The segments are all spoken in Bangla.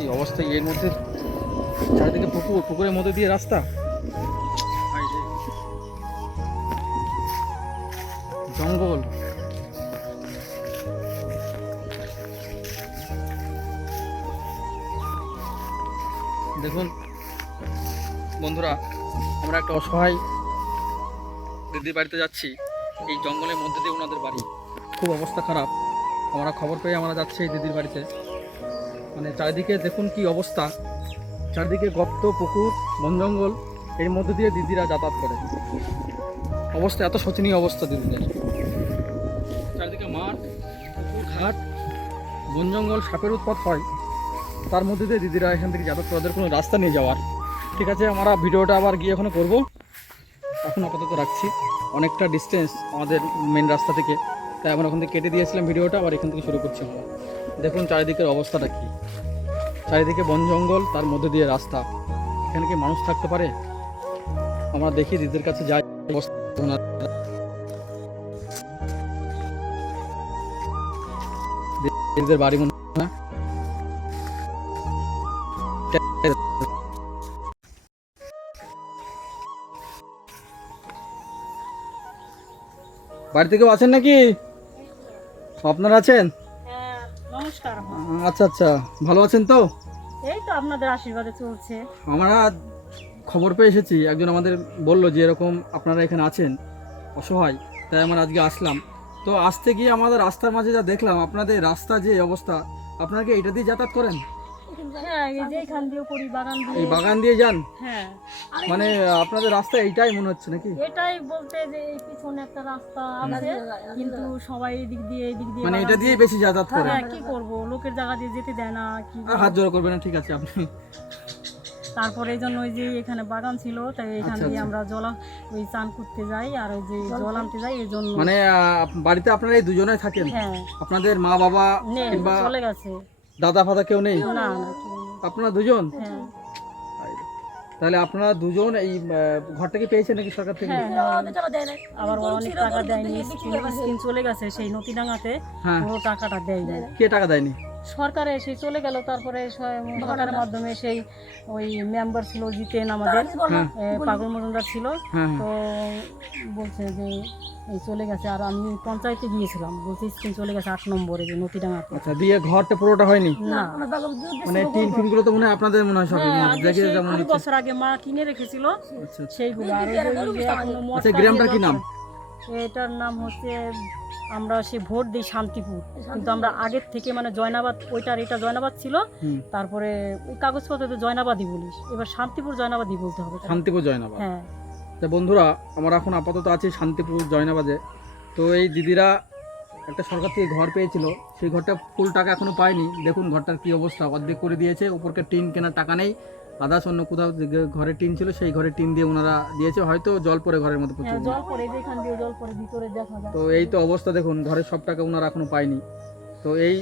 কি অবস্থা এর মধ্যে? চারিদিকে পুকুর, পুকুরের মধ্যে দিয়ে রাস্তা? জঙ্গল। দেখুন, বন্ধুরা, আমরা একটা অসহায় দিদির বাড়িতে যাচ্ছি। এই জঙ্গলের মধ্যে দিয়ে ওনাদের বাড়ি। খুব অবস্থা খারাপ। আমরা খবর পেয়ে আমরা যাচ্ছি এই দিদির বাড়িতে। মানে চারিদিকে দেখুন কি অবস্থা। চারিদিকে গর্ত, পুকুর, বন জঙ্গল, এর মধ্যে দিয়ে দিদিরা যাতায়াত করে। অবস্থা এত শোচনীয় অবস্থা দিদিদের। চারিদিকে মাঠ, পুকুর, ঘাট, বন জঙ্গল, সাপের উৎপাত হয়। তার মধ্যে দিয়ে দিদিরা এখান থেকে যাতায়াত করে। ওদের কোনো রাস্তা নিয়ে যাওয়ার। ঠিক আছে, আমরা ভিডিওটা আবার গিয়ে ওখানে করব। এখন আপাতত রাখছি। অনেকটা ডিস্টেন্স আমাদের মেন রাস্তা থেকে। তাই আমরা ওখান থেকে কেটে দিয়েছিলাম ভিডিওটা, আবার এখান থেকে শুরু করছি আমরা। দেখুন চারিদিকের অবস্থাটা কি। চারিদিকে বন জঙ্গল, তার মধ্যে দিয়ে রাস্তা। এখানে কি মানুষ থাকতে পারে? আমরা দেখি দিদির কাছে যাই। দিদিদের বাড়ি মনে? বাড়িতে কেউ আছেন নাকি? আপনারা আছেন? নমস্কার। আচ্ছা আচ্ছা। ভালো আছেন তো? এই তো আপনাদের আশীর্বাদে চলছে। আমরা খবর পেয়ে এসেছি। একজন আমাদের বলল যে এরকম আপনারা এখানে আছেন। অসহায়। তাই আমরা আজকে আসলাম। তো আসতে গিয়ে আমাদের রাস্তার মাঝে যা দেখলাম আপনাদের রাস্তা যে অবস্থা আপনারা কি এটা দিয়ে যাতায়াত করেন? হ্যাঁ এই যে এখান করি বাগান এই দিয়ে বাগান দিয়ে যান? হ্যাঁ। মানে আপনাদের রাস্তা এইটাই মনে হচ্ছে নাকি? এটাই বলতে যে এই পিছনে একটা রাস্তা আছে কিন্তু সবাই এই দিক দিয়ে এই দিক দিয়ে মানে এটা দিয়ে বেশি যাতায়াত হ্যাঁ কি করব? লোকের জায়গা দিয়ে যেতে দেয় না কি হাত জোড়ো করবেন না ঠিক আছে আপনি। তারপরে এই জন্য ওই যে এখানে বাগান ছিল তাই এখান আচ্ছা, দিয়ে আচ্ছা। আমরা জল ওই চান করতে যাই আর ওই যে জল আনতে যাই এই জন্য। মানে বাড়িতে আপনারা এই দুজনে থাকেন আপনাদের মা বাবা কিংবা চলে গেছে। দাদা ফাদা কেউ নেই? না না আপনারা দুজন? হ্যাঁ। তাহলে আপনারা দুজন এই ঘরটা কি পেয়েছেন নাকি সরকার থেকে? হ্যাঁ হ্যাঁ। আবার অনেক টাকা দেয়নি স্কিম চলে গেছে সেই নতিডাঙ্গাতে হ্যাঁ। পুরো টাকাটা দেয়নি কে টাকা দেয়নি? সরকারে এসে চলে গেল তারপরে সরকারের মাধ্যমে সেই ওই মেম্বার ছিল জিতেন আমাদের হ্যাঁ পাগল মজুমদার ছিল। হ্যাঁ তো বলছে যে এই চলে গেছে। আর আমি পঞ্চায়েতে গিয়েছিলাম। বলছে স্কিম চলে গেছে আট নম্বরে যে নতিডাঙ্গাতে আচ্ছা দিয়ে ঘরটা পুরোটা হয়নি? না মানে টিন ফিনগুলো তো মনে হয় আপনাদের মনে হয় সবই হ্যাঁ, দেখে যেমন বছর আগে মা কিনে রেখেছিল। আচ্ছা আচ্ছা। সেইগুলো। আর আচ্ছা, গ্রামটার কি নাম? এটার নাম হচ্ছে আমরা সে ভোট দিই শান্তিপুর। কিন্তু আমরা আগের থেকে মানে জয়নাবাদ ওইটার এটা জয়নাবাদ ছিল। তারপরে ওই কাগজপত্রে জয়নাবাদই বলিস। এবার শান্তিপুর জয়নাবাদই বলতে হবে। শান্তিপুর জয়নাবাদ। হ্যাঁ। তা বন্ধুরা আমরা এখন আপাতত আছি শান্তিপুর জয়নাবাদে। তো এই দিদিরা একটা সরকার থেকে ঘর পেয়েছিল। সেই ঘরটা ফুল টাকা এখনও পায়নি। দেখুন ঘরটার কি অবস্থা। অর্ধেক করে দিয়েছে। উপরকে টিন কেনার টাকা নেই। আদার্স অন্য কোথাও ঘরে টিন ছিল সেই ঘরে টিন দিয়ে ওনারা দিয়েছে। হয়তো জল পড়ে ঘরের মধ্যে প্রচুর। হ্যাঁ জল পড়ে যেখান দিয়ে জল পড়ে ভিতরে দেখা যায় তো এই তো অবস্থা দেখুন ঘরের সব টাকা ওনারা এখনও পায়নি। তো এই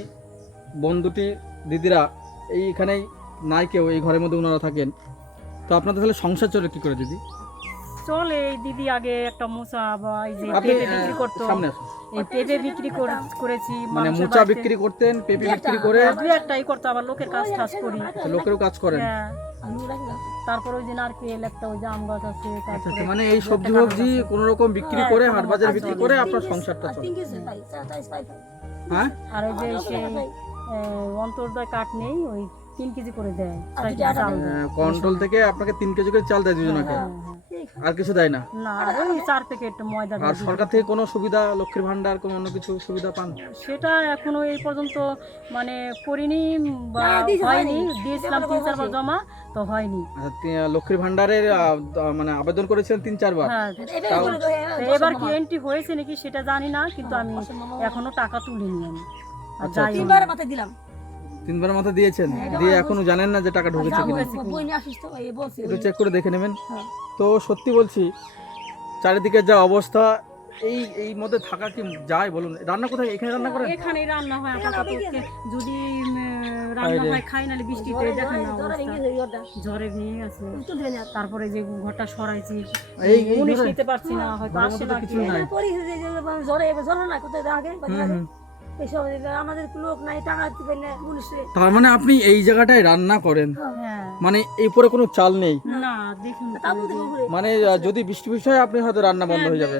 বন্ধুটি দিদিরা এইখানেই নাই কেউ এই ঘরের মধ্যে ওনারা থাকেন। তো আপনাদের তাহলে সংসার চলে কি করে দিদি? চলে এই দিদি আগে একটা মোচা বা এই যে আপনি পেঁপে বিক্রি করতো। এই পেঁপে বিক্রি করেছি মানে মোচা বিক্রি করতেন পেঁপে বিক্রি করে। হ্যাঁ, দুই একটাই করতো আবার লোকের কাজ টাজ করি। আচ্ছা, লোকেরও কাজ করেন। হ্যাঁ। তারপর ওই যে নারকেল একটা ওই যে আম গাছ আছে আচ্ছা তারপরে আচ্ছা মানে এই সবজি। কোন রকম বিক্রি করে হাট বাজার বিক্রি করে আপনার সংসারটা চলে হ্যাঁ আর ওই যে সেই আহ, অন্তর্দয় কাঠ নেই ওই তিন কেজি করে দেয় দেয়। কন্ট্রোল থেকে আপনাকে তিন কেজি করে চাল দেয় দুজনকে হ্যাঁ, হ্যাঁ। আর কিছু দেয় না? না ওই চার প্যাকেট ময়দা আর সরকার থেকে কোনো সুবিধা লক্ষ্মীর ভান্ডার কোনো অন্য কিছু সুবিধা পান? সেটা এখনও এই পর্যন্ত মানে করিনি বা হয়নি। দিয়েছিলাম তিন চারবার জমা তো হয়নি। আচ্ছা, লক্ষ্মীর ভান্ডারের মানে আবেদন করেছিলেন তিন চারবার হ্যাঁ এবার কি এন্ট্রি হয়েছে নাকি সেটা জানি না কিন্তু আমি এখনও টাকা তুলিনি আমি। আর আচ্ছা, যাই আচ্ছা। হোক। তিনবার মাথা দিয়েছেন? দিয়ে এখনও জানেন না যে টাকা ঢুকেছে কিনা? একটু চেক করে দেখে নেবেন। তো সত্যি বলছি চারিদিকে যা অবস্থা এই এই মধ্যে থাকা কি যায় বলুন? রান্না কোথায়? এখানে রান্না করেন? এখানেই রান্না হয় আপাতত। যদি রান্না হয় খাই নাহলে বৃষ্টিতে দেখেন না। ঝড়ে ভেঙে গেছে তারপরে যে ঘরটা সরাইছি এই মুনিশ নিতে পারছি না হয়তো ঘরের আসে মধ্যে না কিছুই নাই হুম, হুম। এসব আমাদের লোক নাই টাকা দিবে না পুলিশে। তার মানে আপনি এই জায়গাটায় রান্না করেন? হ্যাঁ। মানে এই উপরে কোনো চাল নেই? না দেখুন মানে যদি বৃষ্টি বৃষ্টি হয় আপনি হয়তো রান্না বন্ধ হয়ে যাবে।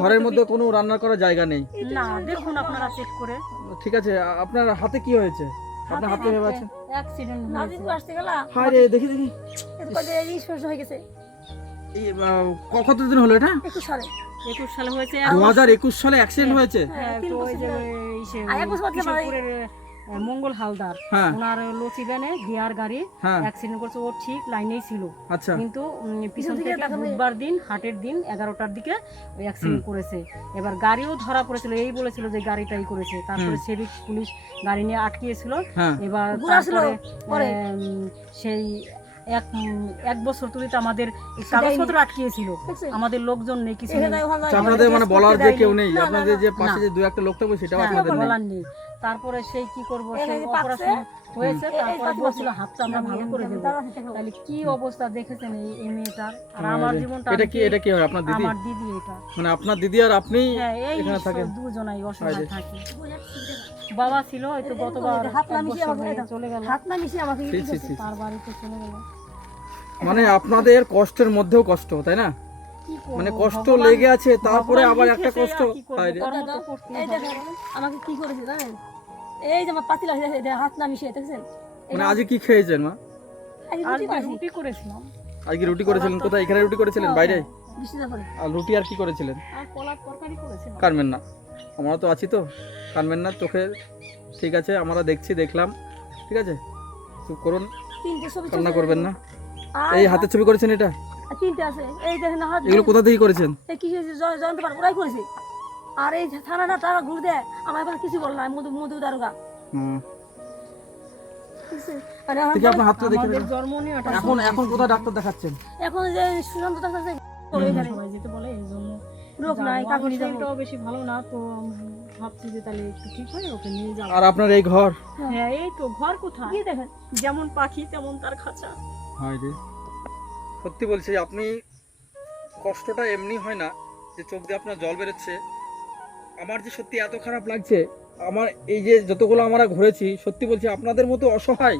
ঘরের মধ্যে কোনো রান্না করার জায়গা নেই? না দেখুন আপনারা চেক করে। ঠিক আছে আপনার হাতে কি হয়েছে? আপনার হাতে ভেবে আছে অ্যাক্সিডেন্ট আসতে হায় রে দেখি দেখি। এই হয়ে গেছে। এই আহ, কতদিন হলো এটা? একুশ সালে। একুশ সালে হয়েছে দু হাজার একুশ সালে অ্যাক্সিডেন্ট হয়েছে? হ্যাঁ, তিন তো ওই যে ধরে। ইসে, আর এক বছর বাদে মারা গেছে। কিশোরপুরের, আহ, মঙ্গল হালদার হ্যাঁ। ওনার লচি ভ্যানে গিয়ার গাড়ি হ্যাঁ। অ্যাক্সিডেন্ট করছে ও ঠিক লাইনেই ছিল। আচ্ছা। কিন্তু পিছন থেকে বুধবার দিন হাটের দিন এগারোটার দিকে ওই অ্যাক্সিডেন্ট করেছে। এবার গাড়িও ধরা পড়েছিল এই বলেছিল যে গাড়িটাই করেছে। তারপরে সেভিক পুলিশ গাড়ি নিয়ে আটকিয়েছিল। হ্যাঁ। এবার তারপরে সেই এক এক বছর তুলিতে আমাদের দেয়নি। কাগজপত্র আটকিয়েছিল আমাদের লোকজন নেই কিছু নেই। আচ্ছা, আপনাদের মানে বলার যে কেউ নেই আপনাদের যে। পাশে যে দু একটা লোক থাকবে সেটাও হ্যাঁ, আপনাদের বলার নেই তারপরে সেই কি করব সেই অপারেশন হয়েছে তারপরে বলছিল হাতটা আমরা ভালো করে দেবো। তাহলে কি অবস্থা দেখেছেন এই এই মেয়েটার? আর হ্যাঁ, আমার জীবনটা এটা কি এটা কি হয়? আপনার দিদি? আমার দিদি এটা। মানে আপনার দিদি আর আপনি হ্যাঁ এখানে থাকেন। দুজনাই অসহায়। থাকে। বাবা ছিল হয়তো গতবার তো হাত নামিয়ে আমাকে চলে গেল। হাত না আমাকে। তার বাড়িতে চলে গেল। মানে আপনাদের কষ্টের মধ্যেও কষ্ট তাই না? মানে কষ্ট লেগে আছে তারপরে আবার একটা কষ্ট আমাকে কি করেছে জানেন? এই যে আমার পাতিলা হয়ে গেছে, হাত না মিশিয়ে দেখছেন? মানে আজকে কি খেয়েছেন মা? রুটি করেছিলাম। আজকে রুটি করেছিলেন কোথায়? এখানে রুটি করেছিলেন বাইরে? বৃষ্টি না পড়ে। আর রুটি আর কি করেছিলেন? না। আমরা তো আছি তো কানবেন না চোখে। ঠিক আছে আমরা দেখছি দেখলাম। ঠিক আছে? চুপ করুন তিনটে কান্না করবেন না। এই হাতের ছবি করেছেন এটা? তিনটে আছে। এই দেখেন হাত এগুলো কোথা থেকে করেছেন? কি হয়েছে? জয়- জয়ন্ত পার ওরাই করেছে। আর এই থানাটা ঘুরে দেয়। আমার এবার কিছু বল না মধু মধু দারোগা। হুম। বুঝছেন? আর এখন- আপনার এখন কোথায় ডাক্তার দেখাচ্ছেন? এখন যে সুশান্ত ডাক্তার যেতে বলে এই জন্য লোক নাই কাকুনি যাব। বেশি ভালো না তো ভাবছি যে তাহলে একটু ঠিক হয় ওকে নিয়ে যাব। আর আপনার এই ঘর? হ্যাঁ। এই তো ঘর কোথায়? কি দেখেন। যেমন পাখি তেমন তার খাঁচা। হয় রে। সত্যি বলছি আপনি কষ্টটা এমনি হয় না যে চোখ দিয়ে আপনার জল বেরোচ্ছে। আমার যে সত্যি এত খারাপ লাগছে আমার এই যে যতগুলো আমরা ঘুরেছি সত্যি বলছি আপনাদের মতো অসহায়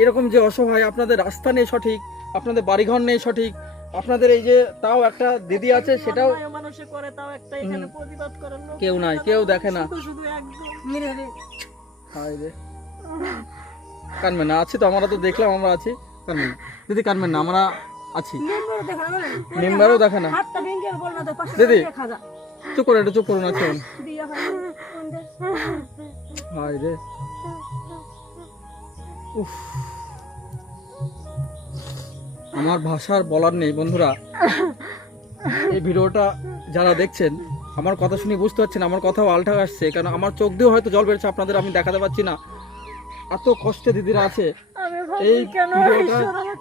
এরকম যে অসহায় আপনাদের রাস্তা নেই সঠিক আপনাদের বাড়িঘর নেই সঠিক আপনাদের এই যে তাও একটা দিদি আছে সেটাও কেউ নাই কেউ দেখে না। কানবেন না আছি তো আমরা তো দেখলাম আমরা আছি। কানবেন না। দিদি কানবেন না আমরা আছি। মেম্বারও দেখে না দিদি। চুপ চুপ খাজা রে। উফ। আমার ভাষার বলার নেই বন্ধুরা। এই ভিডিওটা যারা দেখছেন আমার কথা শুনে বুঝতে পারছেন আমার কথাও আলটা আসছে কারণ আমার চোখ দিয়েও হয়তো জল বেরোচ্ছে আপনাদের আমি দেখাতে পাচ্ছি না। এত কষ্টে দিদিরা আছে। এই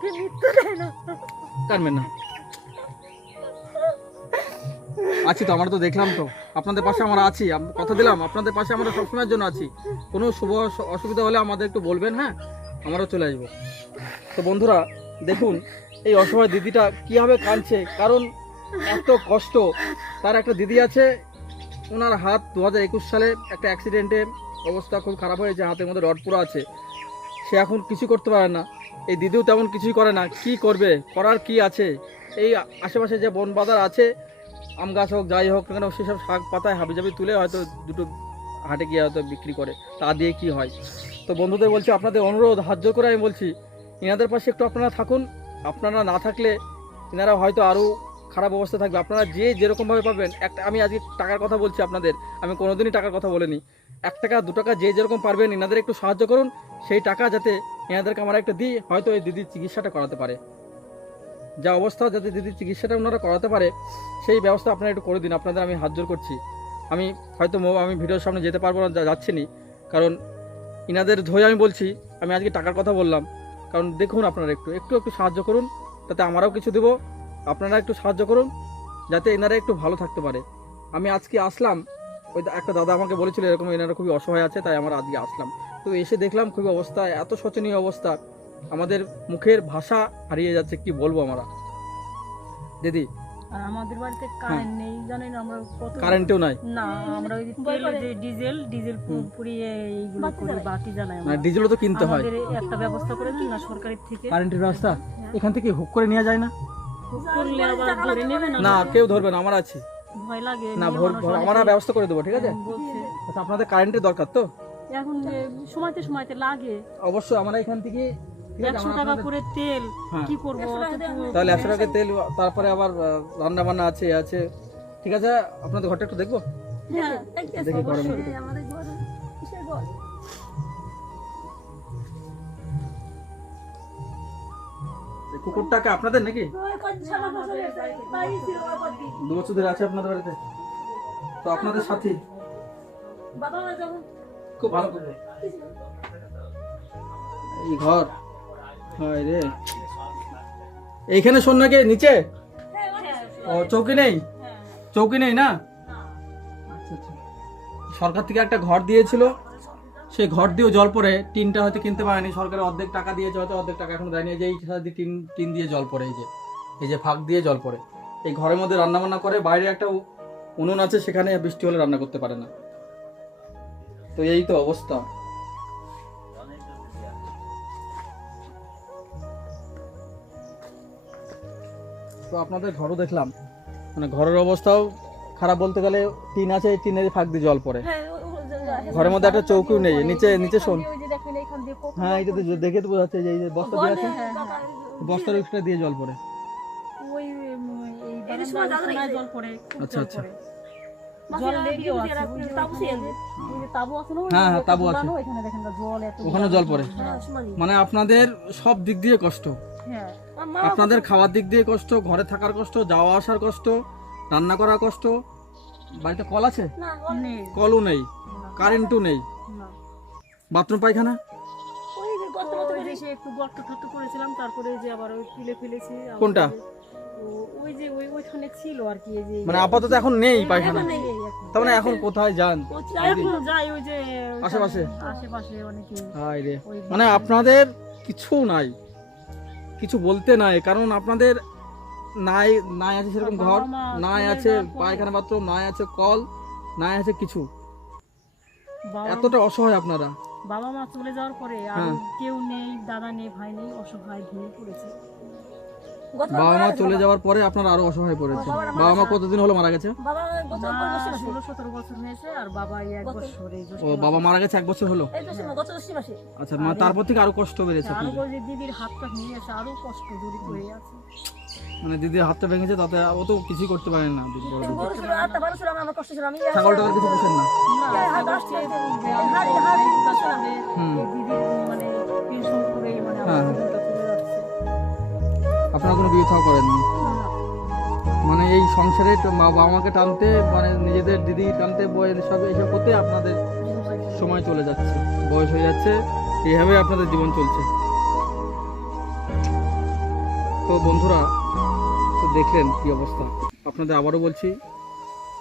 ভিডিওটা দেয় না। আছি তো, আমরা তো দেখলাম তো। আপনাদের পাশে আমরা আছি কথা দিলাম, আপনাদের পাশে আমরা সবসময়ের জন্য আছি। কোনো শুভ অসুবিধা হলে আমাদের একটু বলবেন হ্যাঁ? আমরাও চলে আসব। তো বন্ধুরা, দেখুন, এই অসহায় দিদিটা কীভাবে কাঁদছে, কারণ এত কষ্ট। তার একটা দিদি আছে, ওনার হাত দু হাজার একুশ সালে একটা অ্যাক্সিডেন্টে অবস্থা খুব খারাপ হয়েছে, হাতের মধ্যে রড পুরো আছে। সে এখন কিছু করতে পারে না। এই দিদিও তেমন কিছুই করে না। কি করবে? করার কি আছে? এই আশেপাশে যে বন বাজার আছে আম গাছ হোক, যাই হোক কেন, সেসব শাক পাতায় হাবিজাবি তুলে হয়তো দুটো হাটে গিয়ে হয়তো বিক্রি করে। তা দিয়ে কি হয়? তো বন্ধুদের বলছি, আপনাদের অনুরোধ, হাত জোর করে আমি বলছি, এনাদের পাশে একটু আপনারা থাকুন। আপনারা না থাকলে এনারা হয়তো আরও খারাপ অবস্থা থাকবে। আপনারা যে যেরকমভাবে পাবেন একটা আমি আজকে টাকার কথা বলছি আপনাদের, আমি কোনোদিনই টাকার কথা বলিনি। এক টাকা, দু টাকা যে যেরকম পারবেন, এনাদের একটু সাহায্য করুন। সেই টাকা যাতে এনাদেরকে আমরা একটা দিই, হয়তো এই দিদির চিকিৎসাটা করাতে পারে। যা অবস্থা যাতে দিদির চিকিৎসাটা ওনারা করাতে পারে, সেই ব্যবস্থা আপনারা একটু করে দিন, আপনাদের আমি হাত জোর করছি। আমি হয়তো আমি ভিডিওর সামনে যেতে পারব না যাচ্ছি নি কারণ ইনাদের ধরে আমি বলছি, আমি আজকে টাকার কথা বললাম। কারণ দেখুন আপনারা একটু একটু একটু সাহায্য করুন, তাতে আমরাও কিছু দেবো। আপনারা একটু সাহায্য করুন, যাতে এনারা একটু ভালো থাকতে পারে। আমি আজকে আসলাম, ওই একটা দাদা আমাকে বলেছিল এরকম এনারা খুবই অসহায় আছে, তাই আমরা আজকে আসলাম। তো এসে দেখলাম খুবই অবস্থা, এত শোচনীয় অবস্থা। আমাদের মুখের ভাষা হারিয়ে যাচ্ছে কি বলব আমরা? দিদি? আর আমাদের বাড়িতে কারেন্ট নেই জানেন আমরা কত কারেন্টেও নাই? না আমরা ওই তেল যে ডিজেল ডিজেল পুড়িয়ে এইগুলো বাতি বাতি জ্বালাই আমরা। তো কিনতে হয়। আমাদের একটা ব্যবস্থা করে দিন না সরকারের থেকে। কারেন্টের ব্যবস্থা? এখান থেকে হুক করে নেওয়া যায় না? খুব করলে আবার ধরে নেবে না না কেউ ধরবে না আমার আছে। ভয় লাগে না ভোর ভোর- আমরা ব্যবস্থা করে দেবো ঠিক আছে? আচ্ছা আপনাদের কারেন্টের দরকার তো? এখন যে সময়তে সময়তে লাগে। অবশ্যই আমরা এখান থেকে একশো টাকা করে তেল হ্যাঁ। কি করব? তাহলে একশো টাকা তেল তারপরে আবার রান্না বান্না আছে আছে। ঠিক আছে? আপনাদের ঘরটা একটু দেখব? হ্যাঁ, দেখি গরম কুকুরটাকে আপনাদের নাকি। দু বছর ধরে আছে আপনাদের বাড়িতে? তো আপনাদের সাথী? খুব ভালো। এই ঘর। হয় রে। এইখানে শোন নাকি নিচে? ও, চৌকি নেই? চৌকি নেই না? আচ্ছা আচ্ছা। সরকার থেকে একটা ঘর দিয়েছিল। সেই ঘর দিয়েও জল পড়ে। টিনটা হয়তো কিনতে পারেনি। সরকার অর্ধেক টাকা দিয়েছে, হয়তো অর্ধেক টাকা এখনও দেয়নি। এই যে এই টিন টিন দিয়ে জল পড়ে, এই যে। এই যে ফাঁক দিয়ে জল পড়ে। এই ঘরের মধ্যে রান্না বান্না করে, বাইরে একটা উনুন আছে, সেখানে বৃষ্টি হলে রান্না করতে পারে না। তো এই তো অবস্থা। তো আপনাদের ঘরও দেখলাম। মানে ঘরের অবস্থাও খারাপ বলতে গেলে টিন আছে এই টিনের ফাঁক দিয়ে জল পড়ে। হ্যাঁ ঘরের মধ্যে একটা চৌকিও নেই নিচে নিচে শোন। হ্যাঁ এটা তো দেখে তো বোঝা যাচ্ছে যে এই যে বস্তা দিয়ে আছে হ্যাঁ, হ্যাঁ। বস্তার উঠটা দিয়ে জল পড়ে। আচ্ছা, আচ্ছা। জল ওখানে হ্যাঁ, হ্যাঁ, জল পড়ে। মানে আপনাদের সব দিক দিয়ে কষ্ট। আপনাদের খাওয়ার দিক দিয়ে কষ্ট ঘরে থাকার কষ্ট যাওয়া আসার কষ্ট রান্না করার কষ্ট। বাড়িতে কল আছে? না, ও- নেই। কলও নেই কারেন্টও নেই। বাথরুম পায়খানা? ওই যে গর্ত মতো ওই করে যে সে একটু গর্ত টর্ত করেছিলাম তারপরে যে আবার ওই তুলে ফেলেছি। কোনটা? ওই যে- ওই ওইখানে ছিল আর কি যে মানে আপাতত এখন নেই পায়খানা। তার মানে এখন কোথায় যান? এখন যাই ওই যে আশেপাশে? আশেপাশে অনেকে হায় রে। মানে আপনাদের কিছু নাই। কিছু বলতে নাই কারণ আপনাদের নাই নাই আছে সেরকম ঘর নাই আছে পায়খানা বাথরুম নাই আছে কল নাই আছে কিছু। এতটা অসহায় আপনারা। বাবা মা চলে যাওয়ার পরে আর হ্যাঁ। কেউ নেই দাদা নেই ভাই নেই অসহায় ভেঙে পড়েছে। বাবা মা চলে যাওয়ার পরে আপনারা আরও অসহায় পড়েছে বাবা মা কতদিন হলো মারা গেছে? মা ও বাবা মারা গেছে এক বছর হলো? এই তো শোনো, গত দশটি মাসে। আচ্ছা মানে তারপর থেকে আরও কষ্ট বেড়েছে দিদির হাতটা আরও কষ্ট জড়িত হয়ে আছে মানে দিদির হাতটা ভেঙেছে তাতে ও তো কিছুই করতে পারেন না ছাগল কিছু পোষেন না? না, এই হাত ছাগলকে আসতে আসতে এই যে এই হাত- আমাদের হাত এই আসতে কাছে হুম। এই দিদির মানে পেনশন করেই মানে হ্যাঁ, আপনারা কোনো বিয়ে থাও করেননি? মানে এই সংসারে মা বাবা মাকে টানতে মানে নিজেদের দিদি টানতে বইয়ের সব এইসব করতে আপনাদের সময় চলে যাচ্ছে, বয়স হয়ে যাচ্ছে এইভাবে আপনাদের জীবন চলছে। তো বন্ধুরা, তো দেখলেন কি অবস্থা। আপনাদের আবারও বলছি,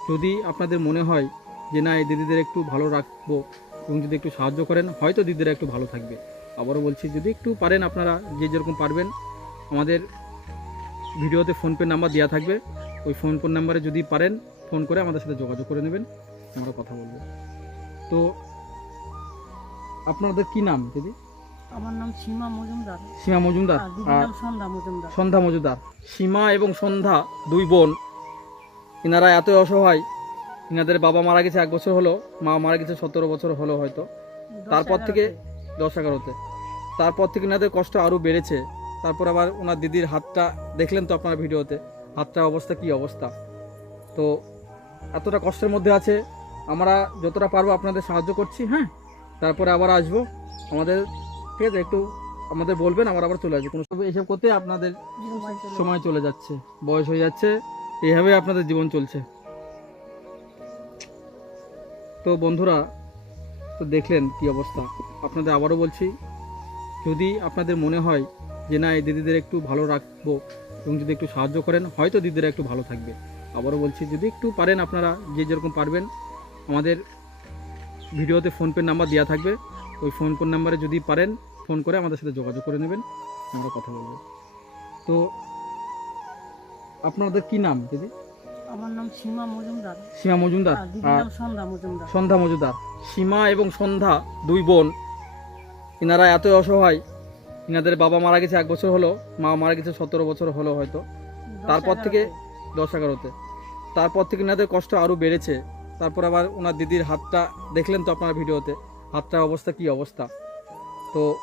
যদি আপনাদের মনে হয় যে না, এই দিদিদের একটু ভালো রাখব এবং যদি একটু সাহায্য করেন, হয়তো দিদিরা একটু ভালো থাকবে। আবারও বলছি, যদি একটু পারেন আপনারা, যে যেরকম পারবেন, আমাদের ভিডিওতে ফোনপে নাম্বার দেওয়া থাকবে। ওই ফোন ফোন নাম্বারে যদি পারেন ফোন করে আমাদের সাথে যোগাযোগ করে নেবেন। আমরা কথা বলব। তো আপনাদের কি নাম দিদি? আমার নাম সীমা মজুমদার। সীমা মজুমদার। আর সন্ধ্যা মজুমদার। সন্ধ্যা মজুমদার। সীমা এবং সন্ধ্যা দুই বোন। এনারা এতই অসহায় এনাদের বাবা মারা গেছে এক বছর হলো মা মারা গেছে সতেরো বছর হলো হয়তো। তারপর থেকে দশ এগারোতে। তারপর থেকে এনাদের কষ্ট আরও বেড়েছে। তারপর আবার ওনার দিদির হাতটা দেখলেন তো আপনার ভিডিওতে, হাতটার অবস্থা কি অবস্থা? তো এতটা কষ্টের মধ্যে আছে, আমরা যতটা পারব আপনাদের সাহায্য করছি হ্যাঁ? তারপরে আবার আসব, আমাদের, ঠিক আছে, একটু আমাদের বলবেন, আমরা আবার চলে আসব। কোনো সব এইসব করতে আপনাদের সময় চলে সময় চলে যাচ্ছে, বয়স হয়ে যাচ্ছে এইভাবে আপনাদের জীবন চলছে। তো বন্ধুরা, তো দেখলেন কি অবস্থা। আপনাদের আবারও বলছি, যদি আপনাদের মনে হয় যে না এই দিদিদের একটু ভালো রাখব এবং যদি একটু সাহায্য করেন হয়তো দিদিরা একটু ভালো থাকবে। আবারও বলছি যদি একটু পারেন আপনারা যে যেরকম পারবেন আমাদের ভিডিওতে ফোনপে নাম্বার দেওয়া থাকবে। ওই ফোন ফোন নাম্বারে যদি পারেন ফোন করে আমাদের সাথে যোগাযোগ করে নেবেন আমরা কথা বলব। তো আপনাদের কি নাম দিদি? আমার নাম সীমা মজুমদার। সীমা মজুমদার? নাম সন্ধ্যা মজুমদার। সন্ধ্যা মজুমদার। সীমা এবং সন্ধ্যা দুই বোন এনারা এত অসহায় ইনাদের বাবা মারা গেছে এক বছর হলো মা মারা গেছে সতেরো বছর হলো হয়তো। তারপর থেকে দশ এগারোতে। তারপর থেকে ইনাদের কষ্ট আরও বেড়েছে। তারপর আবার ওনার দিদির হাতটা দেখলেন তো আপনার ভিডিওতে হাতটার অবস্থা কি অবস্থা? তো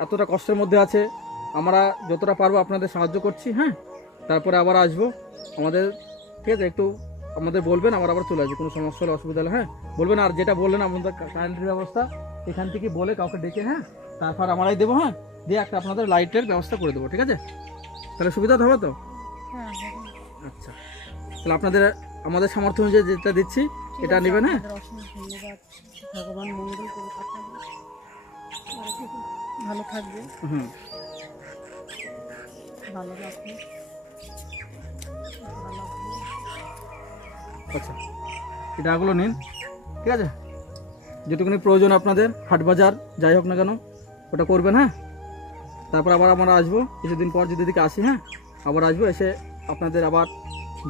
এতটা কষ্টের মধ্যে আছে আমরা যতটা পারব আপনাদের সাহায্য করছি হ্যাঁ? তারপরে আবার আসব। আমাদের ঠিক আছে একটু আমাদের বলবেন আবার আবার চলে আসবে কোনো সমস্যা হলে অসুবিধা হলে হ্যাঁ? বলবেন আর যেটা বললেন আমাদের কারেন্টের ব্যবস্থা এখান থেকে বলে কাউকে ডেকে হ্যাঁ? তারপর আমরাই দেবো হ্যাঁ? দিয়ে একটা আপনাদের লাইটের ব্যবস্থা করে দেবো ঠিক আছে? তাহলে সুবিধা হবে তো? হ্যাঁ। আচ্ছা। তাহলে আপনাদের আমাদের সামর্থ্য অনুযায়ী যেটা দিচ্ছি এটা নেবেন হ্যাঁ? ভগবান মঙ্গল ভালো থাকবে হুম। ভালো রাখবে ভালো রাখবে। আচ্ছা। এটাগুলো নিন ঠিক আছে? যেটুকুনি প্রয়োজন আপনাদের হাট বাজার যাই হোক না কেন ওটা করবেন হ্যাঁ? তারপর আবার আমরা আসব, কিছুদিন পর যদি দিকে আসি হ্যাঁ? আবার আসব, এসে আপনাদের আবার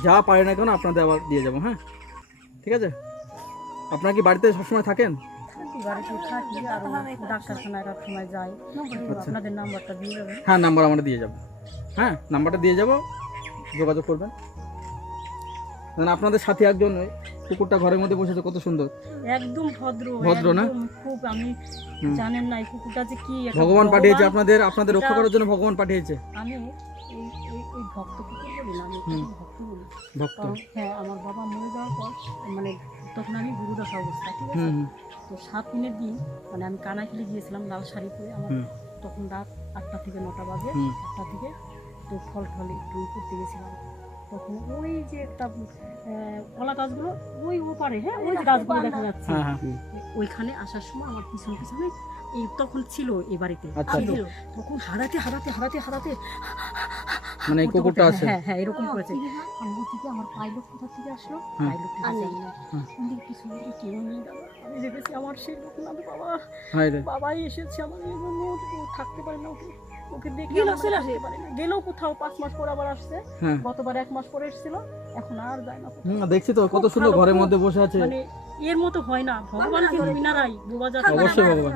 যা পারি না কেন আপনাদের আবার দিয়ে যাব হ্যাঁ? ঠিক আছে? আপনারা কি বাড়িতে সবসময় থাকেন? আচ্ছা। হ্যাঁ নাম্বার আমরা দিয়ে যাব। হ্যাঁ নাম্বারটা দিয়ে যাব, যোগাযোগ করবেন। আপনাদের সাথে একজন কুকুরটা ঘরের মধ্যে বসেছে কত সুন্দর। একদম ভদ্র ভদ্র না? খুব আমি জানেন না এই কুকুরটা যে কি ভগবান পাঠিয়েছে আপনাদের আপনাদের রক্ষা করার জন্য ভগবান পাঠিয়েছে। আমি এই ভক্ত কুকুর বলি না আমি ভক্ত বলি। ভক্ত। হ্যাঁ আমার বাবা মরে যাওয়ার পর মানে তখন আমি গুরুদশা অবস্থা ঠিক আছে? তো সাত দিনের দিন মানে আমি কানাকিলি গিয়েছিলাম লাল শাড়ি পরে আমার তখন রাত আটটা থেকে নটা বাজে আটটা থেকে তো ফল টল একটু করতে গেছিলাম। তখন ওই যে একটা আহ, কলা গাছগুলো ওই ওপারে হ্যাঁ ওই যে গাছগুলো দেখা যাচ্ছে। হ্যাঁ হ্যাঁ। ওইখানে আসার সময় আমার পিছন পিছনে এই তখন ছিল এই বাড়িতে আচ্ছা। ছিল। তখন হারাতে হারাতে হারাতে হারাতে মানে এই কুকুরটা আছে? হ্যাঁ হ্যাঁ এরকম করেছে। আমি বলছি কি আমার পাইলট কোথা থেকে আসলো? হ্যাঁ। পাইলট থেকে না হ্যাঁ। পিছনে কেউ নেই আমি ভেবেছি আমার সেই লোক না বাবা। বাবাই এসেছে আমার এই জন্য থাকতে পারে না ওকে। ওকে দেখে গেল, চলে আসে। পারি না। কোথাও পাঁচ মাস পর আবার আসছে। হ্যাঁ। গতবার এক মাস পরে এসেছিল এখন আর যায় না দেখছি তো কত সুন্দর ঘরের মধ্যে বসে আছে। মানে এর মতো হয় না ভগবানকে বিনারাই বোবা যাচ্ছে অবশ্যই ভগবান।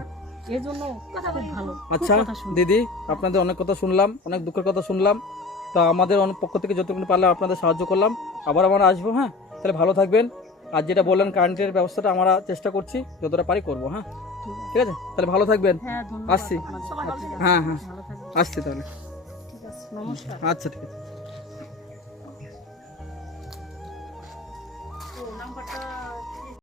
এই খুব ভালো। আচ্ছা দিদি আপনাদের অনেক কথা শুনলাম অনেক দুঃখের কথা শুনলাম। তা আমাদের অনেক পক্ষ থেকে যতটুকু পারলে আপনাদের সাহায্য করলাম। আবার আমরা আসব হ্যাঁ? তাহলে ভালো থাকবেন। আর যেটা বললেন কারেন্টের ব্যবস্থাটা আমরা চেষ্টা করছি যতটা পারি করব হ্যাঁ? ঠিক আছে। তাহলে ভালো থাকবেন। হ্যাঁ আসছি। হ্যাঁ, হ্যাঁ। আসছি তাহলে। আচ্ছা ঠিক আছে।